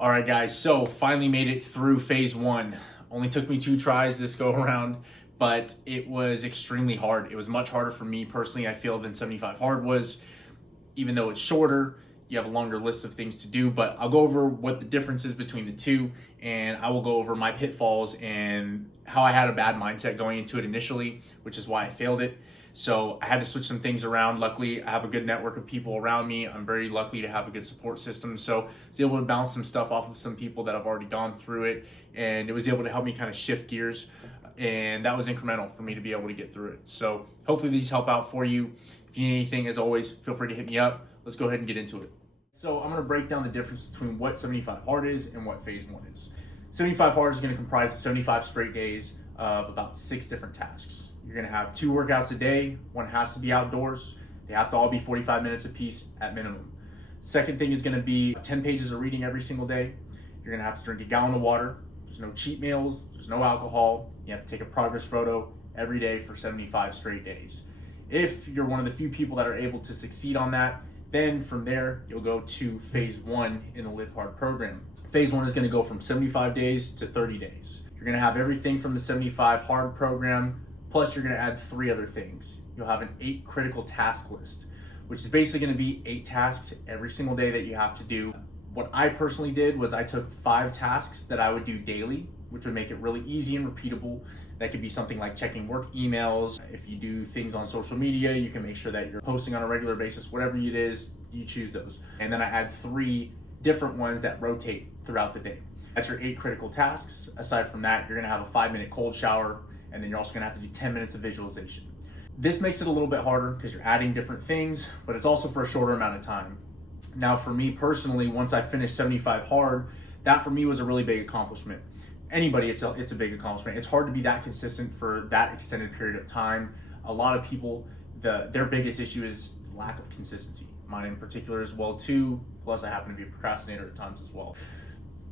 All right, guys, so finally made it through phase one. Only took me 2 tries this go around, but it was extremely hard. It was much harder for me personally, I feel, than 75 hard was. Even though it's shorter, you have a longer list of things to do, but I'll go over what the difference is between the two, and I will go over my pitfalls and how I had a bad mindset going into it initially, which is why I failed it. So I had to switch some things around. Luckily, I have a good network of people around me. I'm very lucky to have a good support system. So I was able to bounce some stuff off of some people that have already gone through it. And it was able to help me kind of shift gears. And that was incremental for me to be able to get through it. So hopefully these help out for you. If you need anything, as always, feel free to hit me up. Let's go ahead and get into it. So I'm going to break down the difference between what 75 hard is and what phase one is. 75 hard is going to comprise of 75 straight days of about 6 different tasks. You're going to have 2 workouts a day. One has to be outdoors. They have to all be 45 minutes apiece at minimum. Second thing is going to be 10 pages of reading every single day. You're going to have to drink a gallon of water. There's no cheat meals. There's no alcohol. You have to take a progress photo every day for 75 straight days. If you're one of the few people that are able to succeed on that, then from there, you'll go to phase one in the Live Hard program. Phase one is going to go from 75 days to 30 days. You're going to have everything from the 75 hard program, plus you're going to add 3 other things. You'll have an 8 critical task list, which is basically going to be 8 tasks every single day that you have to do. What I personally did was I took 5 tasks that I would do daily, which would make it really easy and repeatable. That could be something like checking work emails. If you do things on social media, you can make sure that you're posting on a regular basis. Whatever it is, you choose those. And then I add 3 different ones that rotate throughout the day. That's your 8 critical tasks. Aside from that, you're gonna have a 5-minute cold shower, and then you're also gonna have to do 10 minutes of visualization. This makes it a little bit harder because you're adding different things, but it's also for a shorter amount of time. Now, for me personally, once I finished 75 hard, that for me was a really big accomplishment. Anybody, it's a big accomplishment. It's hard to be that consistent for that extended period of time. A lot of people, their biggest issue is lack of consistency. Mine in particular as well too. Plus I happen to be a procrastinator at times as well.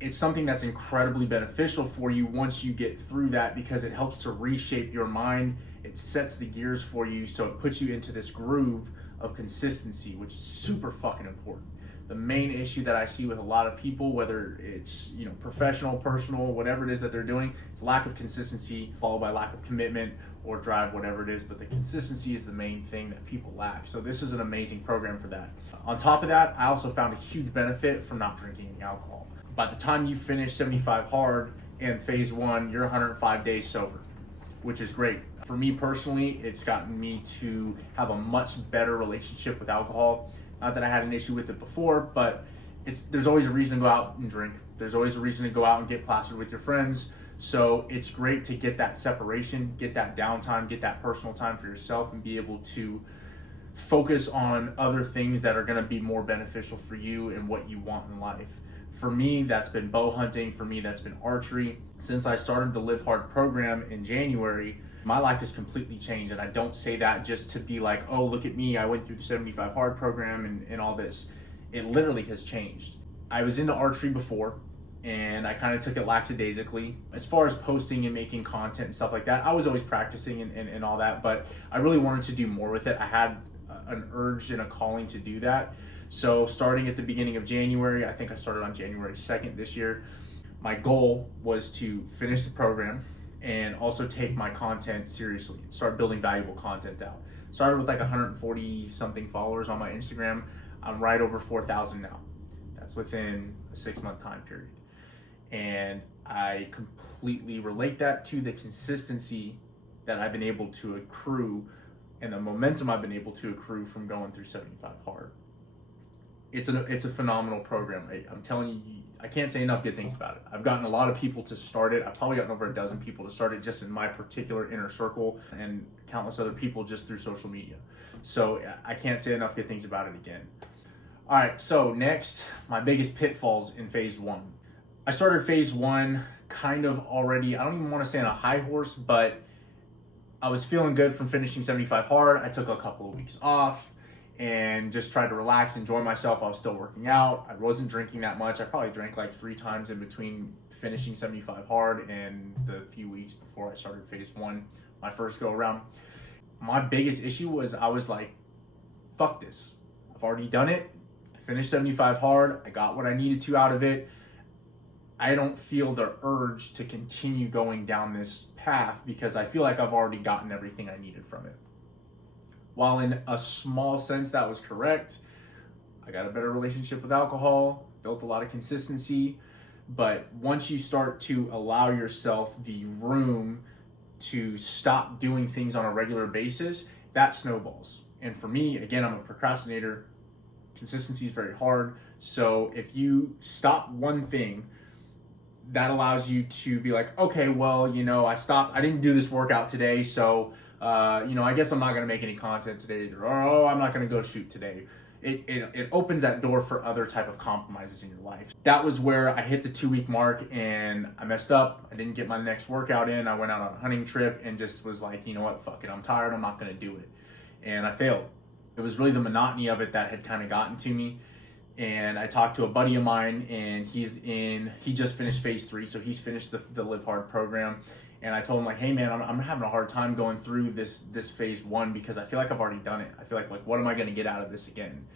It's something that's incredibly beneficial for you once you get through that because it helps to reshape your mind. It sets the gears for you, so it puts you into this groove of consistency, which is super fucking important. The main issue that I see with a lot of people, whether it's professional, personal, whatever it is that they're doing, it's lack of consistency followed by lack of commitment or drive, whatever it is. But the consistency is the main thing that people lack. So this is an amazing program for that. On top of that, I also found a huge benefit from not drinking any alcohol. By the time you finish 75 hard and phase one, you're 105 days sober, which is great. For me personally, it's gotten me to have a much better relationship with alcohol. Not that I had an issue with it before, but there's always a reason to go out and drink. There's always a reason to go out and get plastered with your friends. So it's great to get that separation, get that downtime, get that personal time for yourself, and be able to focus on other things that are going to be more beneficial for you and what you want in life. For me, that's been bow hunting. For me, that's been archery. Since I started the Live Hard program in January, my life has completely changed. And I don't say that just to be like, oh, look at me, I went through the 75 hard program and all this. It literally has changed. I was into archery before, and I kind of took it lackadaisically. As far as posting and making content and stuff like that, I was always practicing and all that, but I really wanted to do more with it. I had an urge and a calling to do that. So starting at the beginning of January, I think I started on January 2nd this year, my goal was to finish the program and also take my content seriously, start building valuable content out. Started with like 140 something followers on my Instagram. I'm right over 4,000 now. That's within a 6-month time period. And I completely relate that to the consistency that I've been able to accrue and the momentum I've been able to accrue from going through 75 hard. It's a phenomenal program. I'm telling you, I can't say enough good things about it. I've gotten a lot of people to start it. I've probably gotten over a dozen people to start it just in my particular inner circle and countless other people just through social media. So I can't say enough good things about it again. All right, so next, my biggest pitfalls in phase one. I started phase one kind of already, I don't even want to say on a high horse, but I was feeling good from finishing 75 hard. I took a couple of weeks off and just tried to relax, enjoy myself. I was still working out. I wasn't drinking that much. I probably drank like 3 times in between finishing 75 hard and the few weeks before I started phase one, my first go around. My biggest issue was I was like, fuck this. I've already done it. I finished 75 hard. I got what I needed to out of it. I don't feel the urge to continue going down this path because I feel like I've already gotten everything I needed from it. While in a small sense that was correct, I got a better relationship with alcohol, built a lot of consistency, but once you start to allow yourself the room to stop doing things on a regular basis, that snowballs. And for me, again, I'm a procrastinator. Consistency is very hard. So if you stop one thing, that allows you to be like, okay, well, I didn't do this workout today, so I guess I'm not gonna make any content today either. Or, oh, I'm not gonna go shoot today. It opens that door for other type of compromises in your life. That was where I hit the 2-week mark and I messed up. I didn't get my next workout in. I went out on a hunting trip and just was like, you know what, fuck it, I'm tired, I'm not gonna do it. And I failed. It was really the monotony of it that had kind of gotten to me. And I talked to a buddy of mine, and he just finished phase 3, so he's finished the Live Hard program. And I told him, like, hey man, I'm having a hard time going through this phase 1 because I feel like I've already done it. I feel like what am I gonna get out of this again?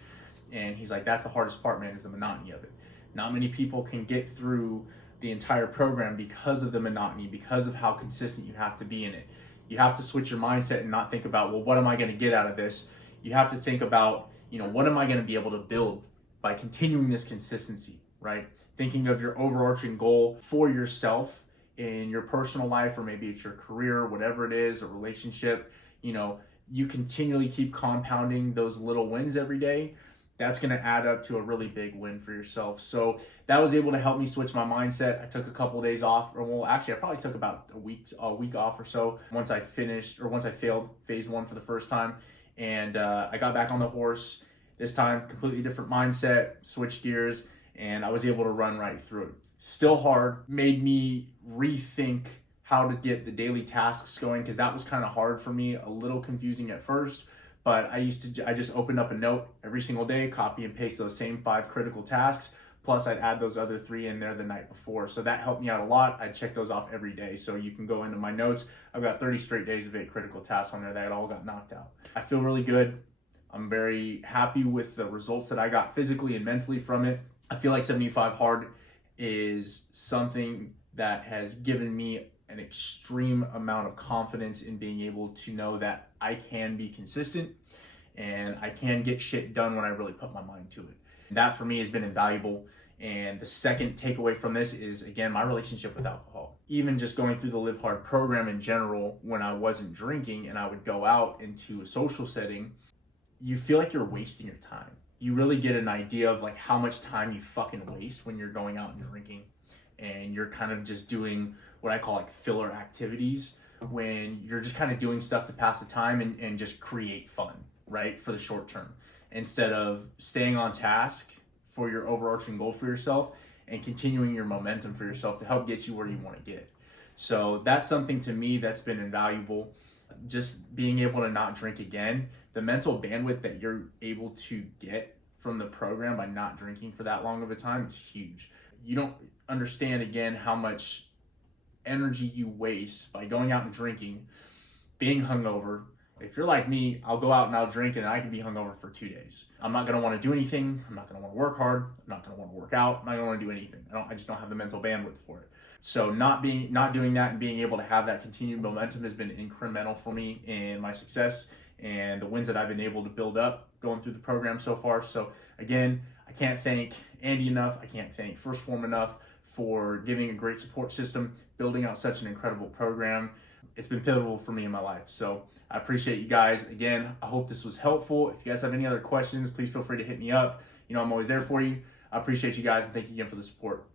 And he's like, that's the hardest part, man, is the monotony of it. Not many people can get through the entire program because of the monotony, because of how consistent you have to be in it. You have to switch your mindset and not think about, well, what am I gonna get out of this? You have to think about, what am I gonna be able to build by continuing this consistency, right? Thinking of your overarching goal for yourself in your personal life, or maybe it's your career, whatever it is, a relationship, you continually keep compounding those little wins every day. That's going to add up to a really big win for yourself. So that was able to help me switch my mindset. I took a couple of days off, I probably took about a week off or so once I failed phase 1 for the first time. And I got back on the horse. This time, completely different mindset, switched gears, and I was able to run right through it. Still hard, made me rethink how to get the daily tasks going, because that was kind of hard for me, a little confusing at first, but I just opened up a note every single day, copy and paste those same 5 critical tasks, plus I'd add those other 3 in there the night before. So that helped me out a lot. I check those off every day. So you can go into my notes. I've got 30 straight days of 8 critical tasks on there that all got knocked out. I feel really good. I'm very happy with the results that I got physically and mentally from it. I feel like 75 Hard is something that has given me an extreme amount of confidence in being able to know that I can be consistent and I can get shit done when I really put my mind to it. That for me has been invaluable. And the second takeaway from this is, again, my relationship with alcohol. Even just going through the Live Hard program in general, when I wasn't drinking and I would go out into a social setting, you feel like you're wasting your time. You really get an idea of like how much time you fucking waste when you're going out and drinking, and you're kind of just doing what I call like filler activities, when you're just kind of doing stuff to pass the time and just create fun, right, for the short term, instead of staying on task for your overarching goal for yourself and continuing your momentum for yourself to help get you where you want to get. So that's something to me that's been invaluable. Just being able to not drink again, the mental bandwidth that you're able to get from the program by not drinking for that long of a time is huge. You don't understand, again, how much energy you waste by going out and drinking, being hungover. If you're like me, I'll go out and I'll drink and I can be hungover for 2 days. I'm not going to want to do anything. I'm not going to want to work hard. I'm not going to want to work out. I'm not going to want to do anything. I just don't have the mental bandwidth for it. So not doing that and being able to have that continued momentum has been incremental for me in my success and the wins that I've been able to build up going through the program so far. So again, I can't thank Andy enough. I can't thank First Form enough for giving a great support system, building out such an incredible program. It's been pivotal for me in my life. So I appreciate you guys. Again, I hope this was helpful. If you guys have any other questions, please feel free to hit me up. I'm always there for you. I appreciate you guys, and thank you again for the support.